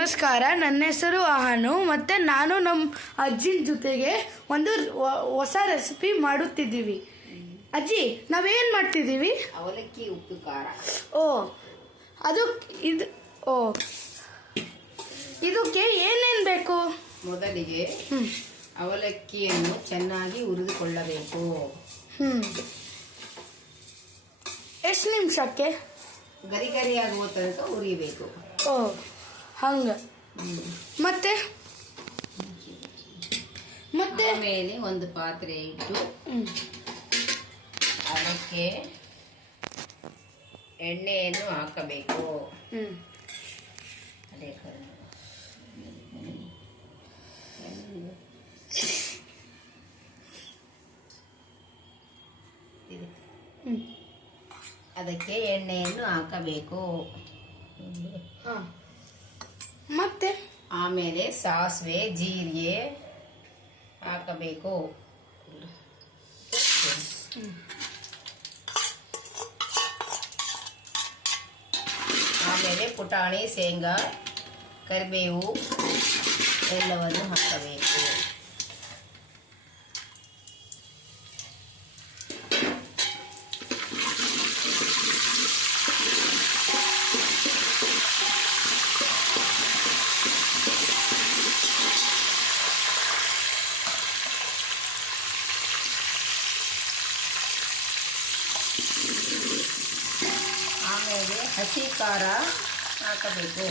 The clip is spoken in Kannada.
ನಮಸ್ಕಾರ, ನನ್ನ ಹೆಸರು ಆಹಾನು ಮತ್ತು ನಾನು ನಮ್ಮ ಅಜ್ಜಿನ ಜೊತೆಗೆ ಒಂದು ಹೊಸ ರೆಸಿಪಿ ಮಾಡುತ್ತಿದ್ದೀವಿ. ಅಜ್ಜಿ, ನಾವೇನು ಮಾಡ್ತಿದ್ದೀವಿ? ಅವಲಕ್ಕಿ ಉಪ್ಪು ಖಾರ. ಅದು ಇದು ಇದಕ್ಕೆ ಏನೇನು ಬೇಕು? ಮೊದಲಿಗೆ ಅವಲಕ್ಕಿಯನ್ನು ಚೆನ್ನಾಗಿ ಹುರಿದುಕೊಳ್ಳಬೇಕು. ಎಷ್ಟು ನಿಮಿಷಕ್ಕೆ? ಗರಿ ಗರಿ ಆಗುವ ತನಕ ಹುರಿಬೇಕು. ಹಂಗೆ. ಮತ್ತೆ ಆಮೇಲೆ ಒಂದು ಪಾತ್ರೆ ಇಟ್ಟು ಅದಕ್ಕೆ ಎಣ್ಣೆಯನ್ನು ಹಾಕಬೇಕು. ಅದಕ್ಕೆ ಎಣ್ಣೆಯನ್ನು ಹಾಕಬೇಕು. ಮತ್ತೆ ಆಮೇಲೆ ಸಾಸಿವೆ ಜೀರಿಗೆ ಹಾಕಬೇಕು. ಆಮೇಲೆ ಪುಟಾಣಿ, ಶೇಂಗಾ, ಕರಿಬೇವು ಎಲ್ಲವನ್ನು ಹಾಕಬೇಕು. ಆಮೇಲೆ ಹಸಿ ಖಾರ ಹಾಕಬೇಕು.